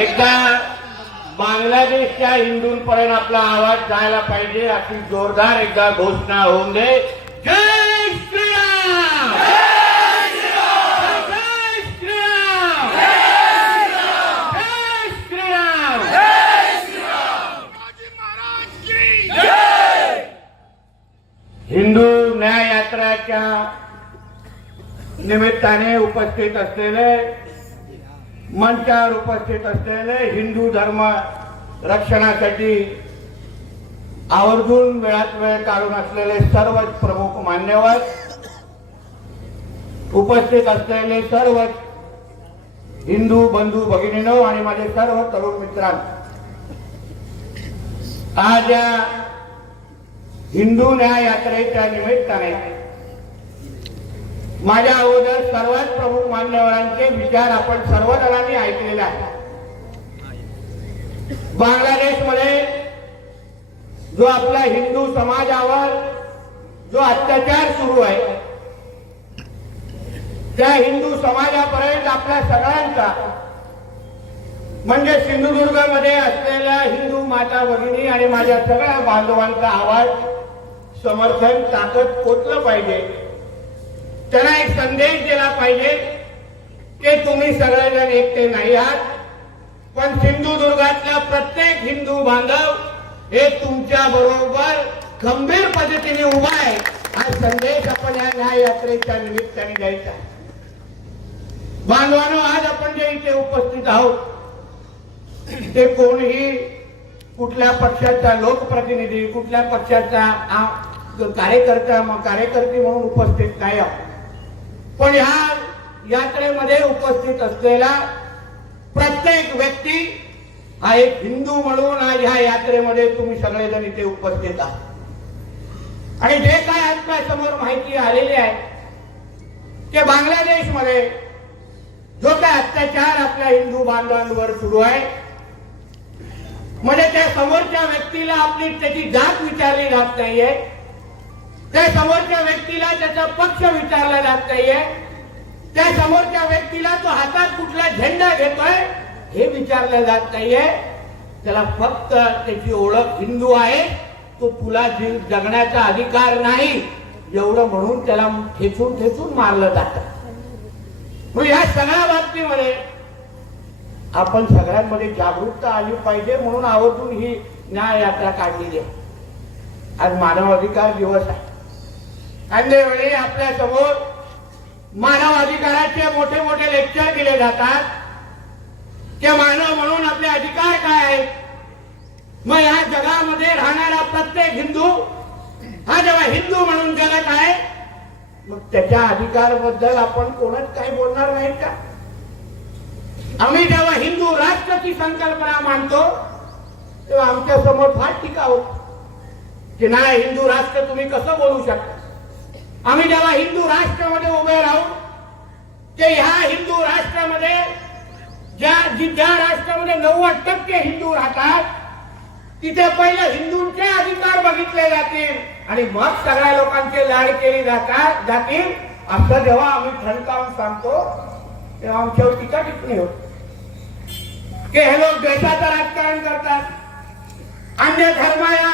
एकदा बांगलादेशच्या हिंदूंपर्यंत आपला आवाज जायला पाहिजे. अशी जोरदार एकदा घोषणा होऊन दे. जय श्रीराम जय श्रीराम जय श्रीराम शिवाजी महाराज की हिंदू न्याय यात्राच्या निमित्ताने उपस्थित असलेले मंचावर उपस्थित असलेले हिंदू धर्म रक्षणासाठी आवर्जून वेळात वेळ काढून असलेले सर्वच प्रमुख मान्यवर उपस्थित असलेले सर्वच हिंदू बंधू भगिनीनो आणि माझे सर्व तरुण मित्रांनो आज या हिंदू न्याय यात्रेच्या निमित्ताने माझ्या अगोदर सर्वात प्रमुख मान्यवरांचे विचार आपण सर्व जणांनी ऐकलेले आहेत. बांगलादेशमध्ये जो आपला हिंदू समाजावर जो अत्याचार सुरू आहे त्या हिंदू समाजापर्यंत आपल्या सगळ्यांचा म्हणजे सिंधुदुर्गमध्ये असलेल्या हिंदू माता भगिनी आणि माझ्या सगळ्या बांधवांचा आवाज समर्थन ताकद पोचलं पाहिजे. त्यांना एक संदेश दिला पाहिजे की तुम्ही सगळेजण एकटे नाही आहात. पण सिंधुदुर्गातला प्रत्येक हिंदू बांधव हे तुमच्या बरोबर गंभीर पद्धतीने उभा आहे. हा संदेश आपण या न्याय यात्रेच्या निमित्ताने द्यायचा बांधवानो बांधवांनो आज आपण जे इथे उपस्थित आहोत ते कोणीही कुठल्या पक्षाचा लोकप्रतिनिधी कुठल्या पक्षाचा कार्यकर्ता म- कार्यकर्ती म्हणून उपस्थित नाही आहोत. पण ह्या यात्रेमध्ये उपस्थित असलेला प्रत्येक व्यक्ती हा एक हिंदू म्हणून आज ह्या यात्रेमध्ये तुम्ही सगळेजण इथे उपस्थित आहात. आणि जे काय आत्म्यासमोर समोर माहिती आलेली आहे ते बांगलादेशमध्ये जो काय अत्याचार आपल्या हिंदू बांधवांवर सुरू आहे म्हणजे त्या समोरच्या व्यक्तीला आपली त्याची जात विचारली जात नाहीये. त्या समोरच्या व्यक्तीला त्याचा पक्ष विचारला जात नाहीये. त्या समोरच्या व्यक्तीला तो हातात कुठला झेंडा घेतोय हे विचारलं जात नाहीये. त्याला फक्त त्याची ओळख हिंदू आहे. तो तुला जी- जगण्याचा अधिकार नाही. एवढं म्हणून त्याला ठेचून ठेचून मारलं जातं. मग ह्या सगळ्या बाबतीमध्ये आपण सगळ्यांमध्ये जागरूकता आली पाहिजे म्हणून आवर्जून ही न्याय यात्रा काढलेली आहे. आज मानव अधिकार दिवस आहे. वेळी आपल्यासमोर मानव अधिकाराचे मोठे मोठे लेक्चर दिले जातात. ते मानव म्हणून आपले अधिकार काय आहेत? मग या जगामध्ये राहणारा प्रत्येक हिंदू हा जेव्हा हिंदू म्हणून जगत आहे मग त्याच्या अधिकाराबद्दल आपण कोणच काही बोलणार नाहीत का? आम्ही जेव्हा हिंदू राष्ट्राची संकल्पना मांडतो तेव्हा आमच्यासमोर फार टीका होत. की नाही हिंदू राष्ट्र तुम्ही कसं बोलू शकता? आम्ही जेव्हा हिंदू राष्ट्रामध्ये उभे राहू ते ह्या हिंदू राष्ट्रामध्ये ज्या ज्या राष्ट्रामध्ये नव्वद टक्के हिंदू राहतात तिथे पहिले हिंदूंचे अधिकार बघितले जातील आणि मग सगळ्या लोकांचे लाड केली जातात जातील. असं जेव्हा आम्ही ठणकावून सांगतो तेव्हा आमच्यावर टीका टिप्पणी होत? की हे लोक देशाचं राजकारण करतात. अन्य धर्माया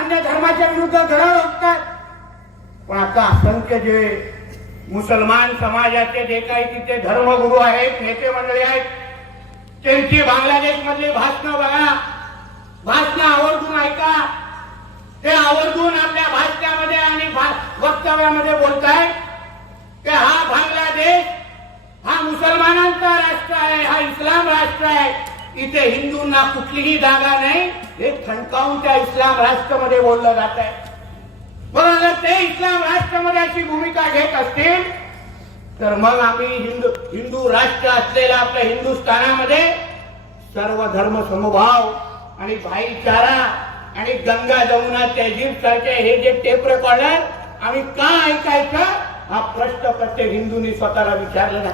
अन्य धर्माच्या विरुद्ध घडा ओकतात पण आता असंख्य जे मुसलमान समाजाचे जे काही तिथे धर्मगुरू आहेत नेते मंडळी आहेत त्यांची बांगलादेश मधली भाषणं बघा. भाषणं आवर्जून ऐका. ते आवर्जून आपल्या भाषणामध्ये आणि भा- वक्तव्यामध्ये बोलताय की हा बांगलादेश हा मुसलमानांचा राष्ट्र आहे हा इस्लाम राष्ट्र आहे. इथे हिंदूंना कुठलीही जागा नाही. हे ठणकावून त्या इस्लाम राष्ट्रामध्ये बोललं जात आहे ते इस्लाम राष्ट्रामध्ये अशी भूमिका घेत असतील तर मग आम्ही हिंदू हिंदू राष्ट्र असलेल्या आपल्या हिंदुस्थानामध्ये सर्व धर्म समभाव आणि भाईचारा आणि गंगा जमुना तहजीब सारखे हे जे टेप रेकॉर्डर आम्ही का ऐकायचं? हा प्रश्न प्रत्येक हिंदूंनी स्वतःला विचारला ना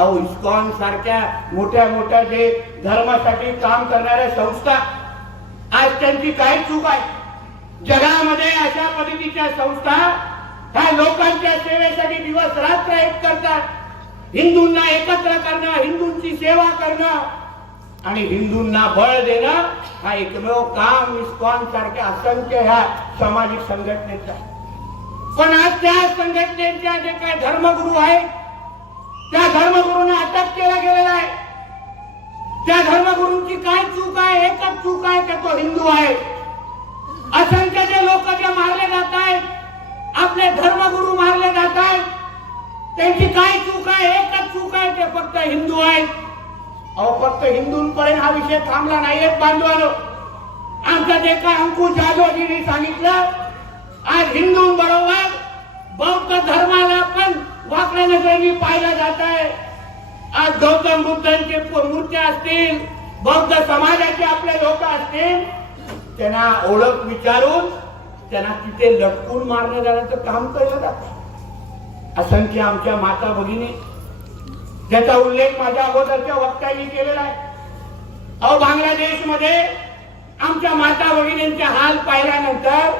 अहो इस्कॉन सारख्या मोठ्या मोठ्या जे धर्मासाठी काम करणाऱ्या संस्था आज त्यांची काय चूक आहे. जगामध्ये अशा पद्धतीच्या संस्था ह्या लोकांच्या सेवेसाठी दिवस रात्र एक करतात. हिंदूंना एकत्र करणं हिंदूंची सेवा करणं आणि हिंदूंना बळ देणं हा एकमेव काम इस्कॉन सारख्या असंख्य ह्या सामाजिक संघटनेचा. पण आज त्या संघटनेच्या जे काही धर्मगुरू आहेत त्या धर्मगुरूंना अटक केला गेलेला आहे. त्या धर्मगुरूंची काय चूक आहे एकच चूक आहे का तो हिंदू आहे. असंख्य जे लोक जे मारले जात आहेत आपले धर्मगुरू मारले जात आहेत त्यांची काय चूक आहे एकच चूक आहे ते फक्त हिंदू आहेत. अहो फक्त हिंदूंपर्यंत हा विषय थांबला नाही बांधवानो. आमचं जे काय अंकुश जाधवजींनी सांगितलं आज हिंदूंबरोबर बौद्ध धर्माला पण वाकड्या नजरेने पाहिलं जात आहे. आज गौतम बुद्धांचे प- मूर्त्या असतील बौद्ध समाजाचे आपले लोक असतील त्यांना ओळख विचारून त्यांना तिथे लटकून मारणं जाण्याचं काम केलं जात असंख्य आमच्या माता भगिनी ज्याचा उल्लेख माझ्या अगोदरच्या वक्त्यांनी केलेला आहे. अहो बांगलादेशमध्ये आमच्या माता भगिनींचे हाल पाहिल्यानंतर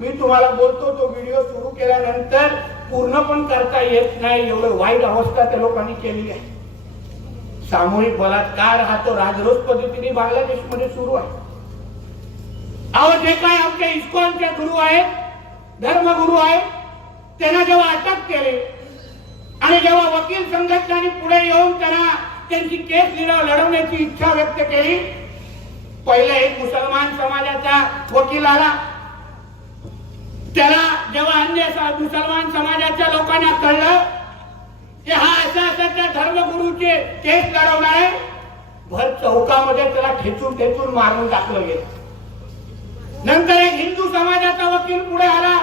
मी तुम्हाला बोलतो तो व्हिडिओ सुरू केल्यानंतर पूर्ण पण करता येत नाही एवढं वाईट अवस्था त्या लोकांनी केलेली आहे. सामूहिक बलात्कार हा तो राजरोज पद्धतीने बांगलादेशमध्ये सुरू आहे. अहो जे काय आमचे इस्कॉनचे गुरु आहेत धर्मगुरु आहेत त्यांना जेव्हा अटक केले आणि जेव्हा वकील संघटनांनी पुढे येऊन त्यांना त्यांची केस लिडव लढवण्याची इच्छा व्यक्त केली पहिले एक मुसलमान समाजाचा वकील आला. त्याला जेव्हा अन्य मुसलमान समाजाच्या लोकांना कळलं की हा असा असा त्या धर्मगुरूचे केस लढवणार आहे भर चौकामध्ये त्याला खेचून खेचून मारून टाकलं गेलं. नंतर एक हिंदू समाजाचा वकील पुढे आला.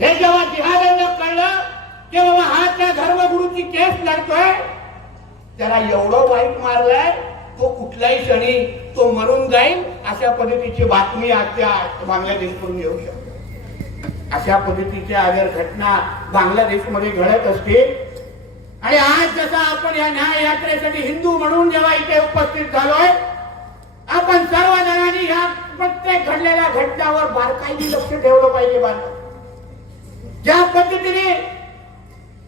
हे जेव्हा जिहादांना कळलं की बाबा हा त्या धर्मगुरूची केस लढतोय. त्याला एवढं वाईट मारलंय तो कुठल्याही क्षणी तो मरून जाईल अशा पद्धतीची बातमी आज त्या बांगलादेशकडून येऊ शकते. अशा पद्धतीच्या अगर घटना बांगलादेशमध्ये घडत असतील आणि आज जसा आपण या न्याय यात्रेसाठी हिंदू म्हणून जेव्हा इथे उपस्थित झालोय आपण सर्व जणांनी ह्या प्रत्येक घडलेल्या घटनावर बारकाईने लक्ष ठेवलं पाहिजे बांधव ज्या पद्धतीने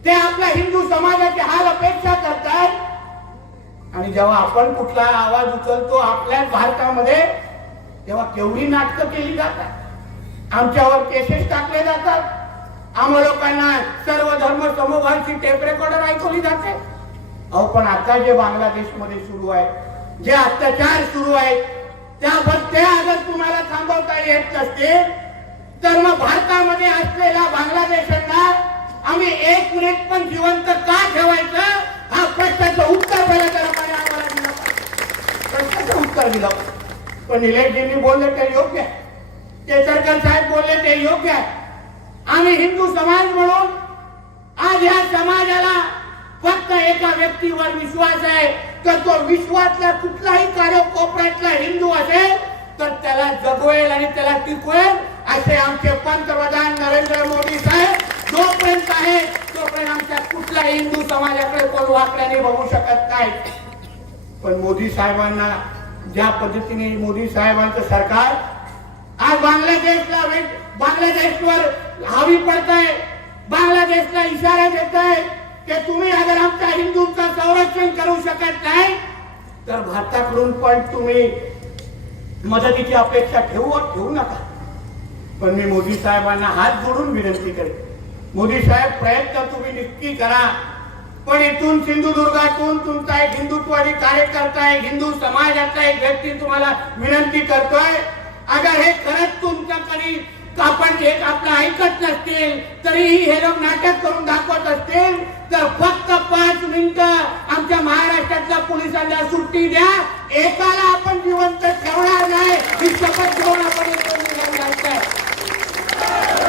ते आपल्या हिंदू समाजाचे हाल अपेक्षा करतात आणि जेव्हा आपण कुठला आवाज उचलतो आपल्याच भारतामध्ये तेव्हा केवढी नाटकं केली जातात. आमच्यावर केसेस टाकले जातात. आम्हा लोकांना सर्व धर्म समूहांची टेप रेकॉर्डर ऐकवली जाते. अहो पण आता जे बांगलादेशमध्ये सुरू आहे जे अत्याचार सुरू आहेत त्याबद्दल ते अगर तुम्हाला थांबवता येत नसते तर मग भारतामध्ये असलेल्या बांगलादेशांना आम्ही एक मिनिट पण जिवंत का ठेवायचं? हा प्रश्नाचं उत्तर पहिल्या तर आम्हाला दिलं. प्रश्नाचं उत्तर दिलं. पण निलेशजींनी बोलले ते योग्य आहे. केसरकर साहेब बोलले ते योग्य आहे. आम्ही हिंदू समाज म्हणून आज या समाजाला फक्त एका व्यक्तीवर विश्वास आहे. तर तो विश्वातला कुठलाही कार्य कोपऱ्यातला हिंदू असेल तर त्याला जगवेल आणि त्याला टिकवेल असे आमचे पंतप्रधान नरेंद्र मोदी साहेब जोपर्यंत आहे तोपर्यंत आमच्या कुठल्याही हिंदू समाजाकडे कोण वाकड्याने बघू शकत नाही. पण मोदी साहेबांना ज्या पद्धतीने मोदी साहेबांचं सरकार आज बांगलादेशला बांगलादेशवर हावी पडत आहे बांगलादेशला इशारा देत आहे की तुम्ही अगर आमच्या हिंदूंचं संरक्षण करू शकत नाही तर भारताकडून पण तुम्ही मदतीची अपेक्षा ठेवू ठेवू नका. पण मी मोदी साहेबांना हात जोडून विनंती करेन. मोदी साहेब प्रयत्न तुम्ही नक्की करा. पण इथून सिंधुदुर्गातून तुमचा एक हिंदुत्वादी कार्यकर्ता एक हिंदू समाजाचा एक व्यक्ती तुम्हाला विनंती करतोय अगर हे खरंच तुमचं कधी आपण एक आपलं ऐकत नसतील तरीही हे लोक नाटक करून दाखवत असतील. तर फक्त पाच मिनिट आमच्या महाराष्ट्रातल्या पोलिसांना सुट्टी द्या. एकाला आपण जिवंत ठेवणार नाही. ही शपथ घेऊन आपण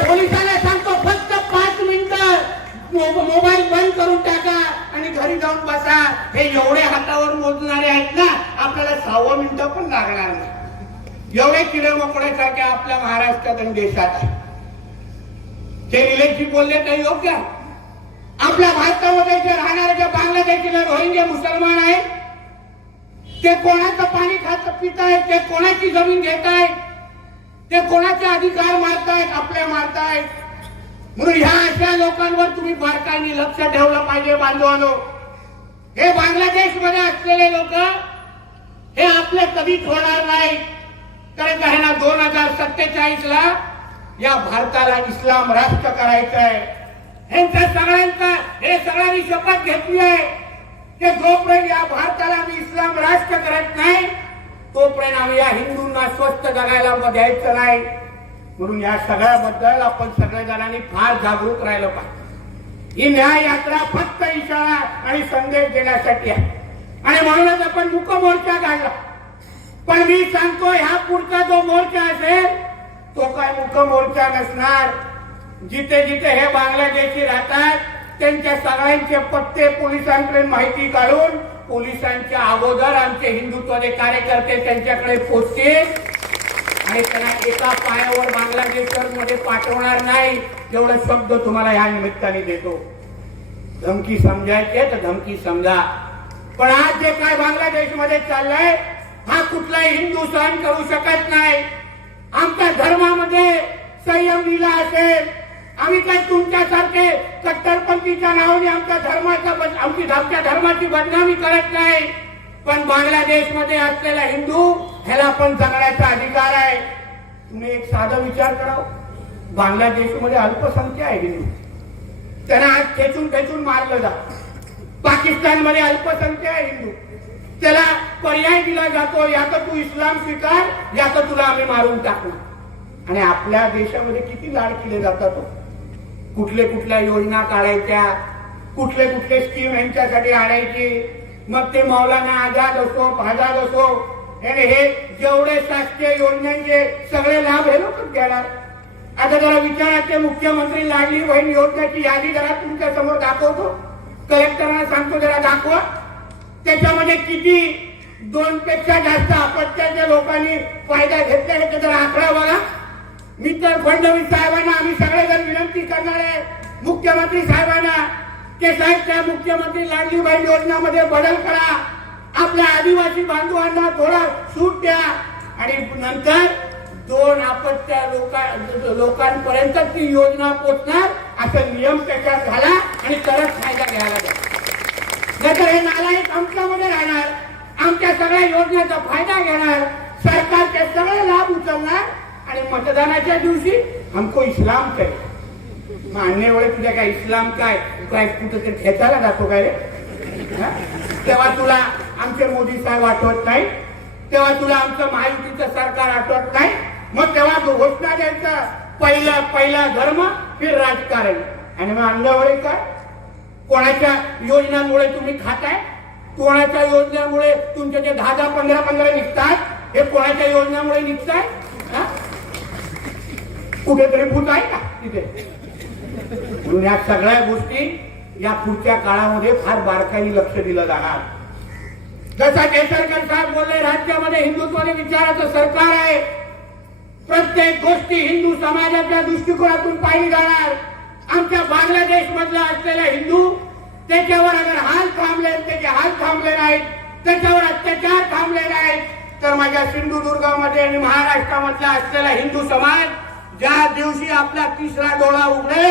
पोलिसांना सांगतो फक्त पाच मिनिट मोबाईल बंद करून टाका आणि घरी जाऊन बसा. हे एवढे हातावर मोजणारे आहेत ना आपल्याला सहावं मिनिटं पण लागणार नाही. एवढे किडे मोकळ्यासारखे आपल्या महाराष्ट्रात आणि देशात आहे ते रिलेशजी बोलले तर योग्य आपल्या भारतामध्ये जे राहणारे जे बांगलादेशी रोहिंगे मुसलमान आहेत ते कोणाचं पाणी खात पितायत ते कोणाची जमीन घेत आहेत ते कोणाचे अधिकार मारतायत आपले मारतायत. म्हणून ह्या अशा लोकांवर तुम्ही बारकाईने लक्ष ठेवलं पाहिजे बांधवानो. हे बांगलादेशमध्ये असलेले लोक हे आपले कधीच होणार नाही कारण का ह्यांना दोन हजार सत्तेचाळीस ला या भारताला इस्लाम राष्ट्र करायचं आहे. ह्यांचा सगळ्यांचा हे सगळ्यांनी शपथ घेतली आहे की जोपर्यंत या भारताला आम्ही इस्लाम राष्ट्र करत नाही तोपर्यंत आम्ही या हिंदूंना स्वस्त जगायला द्यायचं नाही. म्हणून या सगळ्याबद्दल आपण सगळ्या जणांनी फार जागरूक राहिलं पाहिजे. ही न्याय यात्रा फक्त इशारा आणि संदेश देण्यासाठी आहे. आणि म्हणूनच आपण मुकमोर्चा काढला पण मी सांगतो ह्या पुढचा जो मोर्चा असेल तो काय मुक मोर्चा नसणार. जिथे जिथे हे बांगलादेशी राहतात त्यांच्या सगळ्यांचे पत्ते पोलिसांकडे माहिती काढून पोलिसांच्या अगोदर आमचे हिंदुत्वाचे कार्यकर्ते त्यांच्याकडे पोचतील. आणि त्यांना एका पायावर बांगलादेशमध्ये पाठवणार नाही एवढा शब्द तुम्हाला या निमित्ताने देतो. धमकी समजायचे तर धमकी समजा. पण आज जे काय बांगलादेशमध्ये चाललंय हा कुठलाही हिंदू सहन करू शकत नाही. आमच्या धर्मामध्ये संयम दिला असेल. आम्ही काय तुमच्यासारखे कट्टरपंथीच्या नावाने आमच्या धर्माचा आमची आमच्या धर्माची बदनामी करत नाही. पण बांगलादेशमध्ये असलेला हिंदू ह्याला पण जगण्याचा अधिकार आहे. तुम्ही एक साधा विचार करा बांगलादेशमध्ये अल्पसंख्या आहे हिंदू त्यांना आज खेचून खेचून मारलं जात पाकिस्तानमध्ये अल्पसंख्या आहे हिंदू. त्याला पर्याय दिला जातो या तर तू इस्लाम स्वीकार या तर तुला आम्ही मारून टाकू. आणि आपल्या देशामध्ये किती लाड केले जातात हो. कुठले कुठल्या योजना काढायच्या कुठले कुठले स्कीम यांच्यासाठी आणायची मग ते मौलाना आझाद असो आझाद असो आणि हे जेवढे शासकीय योजनांचे सगळे लाभ हे लोक घेणार. आता जरा विचाराचे मुख्यमंत्री लाडली बहीण योजनेची यादी जरा तुमच्यासमोर दाखवतो. कलेक्टरांना सांगतो जरा दाखवा. त्याच्यामध्ये किती दोन पेक्षा जास्त अपत्याच्या लोकांनी फायदा घेतला हे तर आकडा बघा. मी तर फडणवीस साहेबांना आम्ही सगळेजण विनंती करणार आहे मुख्यमंत्री साहेबांना की साहेब त्या मुख्यमंत्री लाडलीबाई योजनामध्ये बदल करा. आपल्या आदिवासी बांधवांना थोडा सूट द्या. आणि नंतर दोन आपत्त्या लोका लोकांपर्यंत ती योजना पोचणार असा नियम त्याच्यात घाला आणि तरच फायदा घ्यायला द्या नाहीतर हे नालायक आमच्यामध्ये राहणार. आमच्या सगळ्या योजनेचा फायदा घेणार. सरकारचे सगळे लाभ उचलणार. आणि मतदानाच्या दिवशी हमको इस्लाम काय मान्य वेळे तुझ्या काय इस्लाम काय? काय कुठं खेचायला जातो काय रे? तेव्हा तुला आमचे मोदी साहेब आठवत नाही. तेव्हा तुला आमचं महायुतीचं सरकार आठवत नाही. मग तेव्हा तो घोषणा द्यायचा पहिला पहिला धर्म फिर राजकारण. आणि मग अंगावळे काय? कोणाच्या योजनांमुळे तुम्ही खाताय? कोणाच्या योजनेमुळे तुमचे जे दहा दहा पंधरा पंधरा निघतात हे कोणाच्या योजनामुळे निघताय? कुठेतरी भूत आहे का तिथे? म्हणून या सगळ्या गोष्टी या पुढच्या काळामध्ये फार बारकाईने लक्ष दिलं जाणार. जसा केसरकर साहेब बोलले राज्यामध्ये हिंदुत्वाने विचाराचं सरकार आहे. प्रत्येक गोष्टी हिंदू समाजाच्या दृष्टिकोनातून पाहिली जाणार. आमच्या बांगलादेश मधला असलेला हिंदू त्याच्यावर अगर हाल थांबले त्याचे हाल थांबले नाहीत त्याच्यावर अत्याचार थांबले नाहीत तर माझ्या सिंधुदुर्गामध्ये आणि महाराष्ट्रामधला असलेला हिंदू समाज ज्या दिवशी आपला तिसरा डोळा उघडे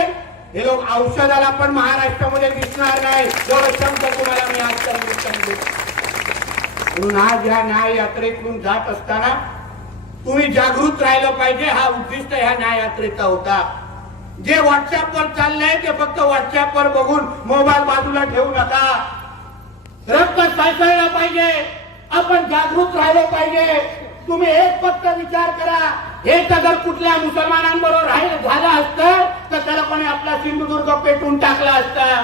हे लोक औषधाला पण महाराष्ट्रामध्ये दिसणार नाही. एवढं शब्द तुम्हाला मी आज म्हणून आज ह्या न्याय यात्रेतून जात असताना तुम्ही जागृत राहिलं पाहिजे हा उद्दिष्ट ह्या न्याय यात्रेचा होता. जे व्हॉट्सअपवर चाललंय ते फक्त व्हॉट्सअपवर बघून मोबाईल बाजूला ठेवू नका. रक्त सायकळलं पाहिजे. आपण जागृत राहिलो पाहिजे. तुम्ही एक फक्त विचार करा. हे तर जर कुठल्या मुसलमानांबरोबर राहील झालं असतं? तर त्याला कोणी आपला सिंधुदुर्ग पेटून टाकला असता.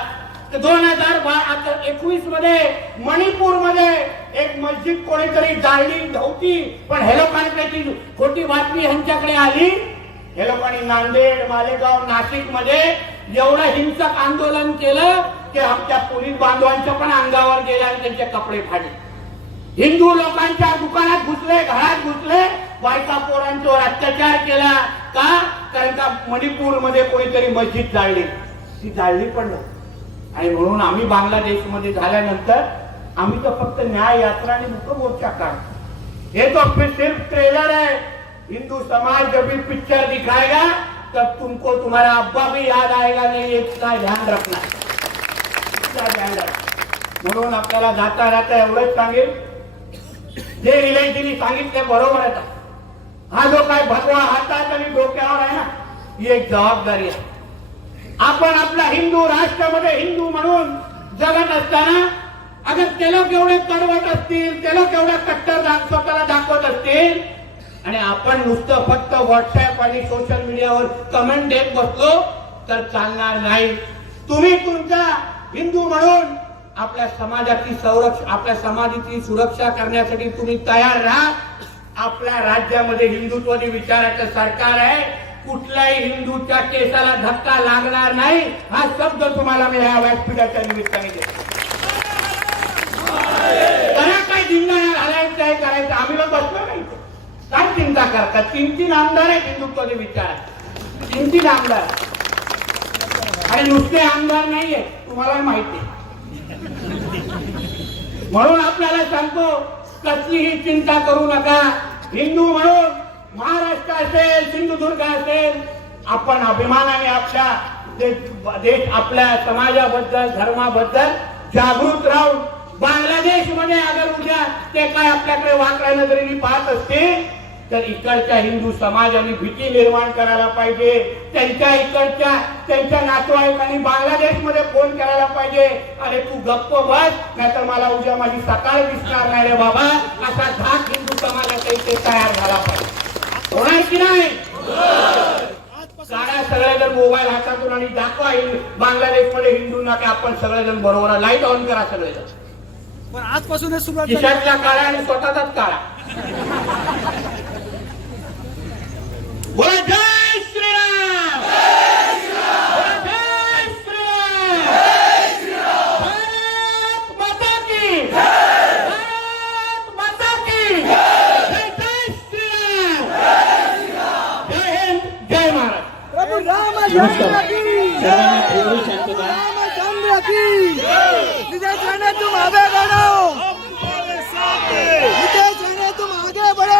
दोन हजार एकवीसमध्ये मणिपूरमध्ये एक मस्जिद कोणीतरी जाळली नव्हती. पण हे लोकांनी त्याची खोटी बातमी यांच्याकडे आली. हे लोकांनी नांदेड मालेगाव नाशिकमध्ये एवढं हिंसक आंदोलन केलं की आमच्या पोलीस बांधवांच्या पण अंगावर गेले आणि त्यांचे कपडे फाडले. हिंदू लोकांच्या दुकानात घुसले घरात घुसले बायका पोरांच्यावर अत्याचार केला का? कारण का मणिपूरमध्ये कोणीतरी मस्जिद जाळली. ती जाळली पण आणि म्हणून आम्ही बांगलादेशमध्ये झाल्यानंतर आम्ही तर फक्त न्याय यात्रा आणि मुकमोर्चा काढतो. हे तो सिर्फ ट्रेलर आहे. हिंदू समाज जब भी पिक्चर दिखाएगा तब तुमको तुम्हारा अब्बा भी याद आएगा नहीं इतना ध्यान रखना इतना ध्यान रखना म्हणून आपल्याला जाता जाता एवढंच सांगेल. जे रिलेटिव्ह सांगितले बरोबर आहे. हा जो काय भगवा हातात आणि डोक्यावर आहे ना ही एक जबाबदारी आहे. आपण आपला हिंदू राष्ट्रामध्ये हिंदू म्हणून जगत असताना अगर ते लोक एवढे कडवट असतील ते लोक एवढ्या कट्टर स्वतःला दाखवत असतील आणि आपण नुसतं फक्त व्हॉट्सअप आणि सोशल मीडियावर कमेंट देत बसलो तर चालणार नाही. तुम्ही तुमचा हिंदू म्हणून आपल्या समाजाची संरक्षण आपल्या समाजाची सुरक्षा करण्यासाठी तुम्ही तयार राहा. आपल्या राज्यामध्ये हिंदुत्वादी विचाराचं सरकार आहे. कुठल्याही हिंदूच्या केसाला धक्का लागणार नाही. हा शब्द तुम्हाला मी ह्या व्यासपीठाच्या निमित्ताने देतो. करा काय धिंगाणा घालायचं आहे करायचं आम्ही बसलो नाही काय चिंता करतात? तीन तीन आमदार आहेत हिंदुत्वाचे विचार तीन तीन आमदार. आणि नुसते आमदार नाहीये तुम्हाला माहिती म्हणून आपल्याला सांगतो कसलीही चिंता करू नका. हिंदू म्हणून महाराष्ट्र असेल सिंधुदुर्ग असेल आपण अभिमानाने आपल्या देश देश आपल्या समाजाबद्दल धर्माबद्दल जागृत राहून बांगलादेशमध्ये अगर उद्या ते काय आपल्याकडे वाकड्या नजरेने पाहत असतील तर इकडच्या हिंदू समाजाने भीती निर्माण करायला पाहिजे. त्यांच्या इकडच्या त्यांच्या नातेवाईकांनी बांगलादेशमध्ये फोन करायला पाहिजे. अरे तू गप्प बस नाहीतर मला उद्या माझी सकाळ दिसणार नाही रे बाबा. असा धाक हिंदू समाजाचा इथे तयार झाला पाहिजे. होणार की नाही? काढा सगळेजण मोबाईल हातातून आणि दाखवा बांगलादेशमध्ये हिंदूंना की आपण सगळेजण बरोबर लाइट ऑन करा सगळेजण. पण सुरुवात. खिशातला काळा आणि स्वतःचाच काळा. बोला जय श्रीराम बोला जय श्रीराम भारत माता की भारत माता की जय जय श्रीराम जय हिंद जय महाराज प्रभू रामचंद्र की सर्वांना थोडी शांतता रामचंद्र की नितेश राणे तुम आगे बढ़ो नितेश राणे तुम आगे बढ़ो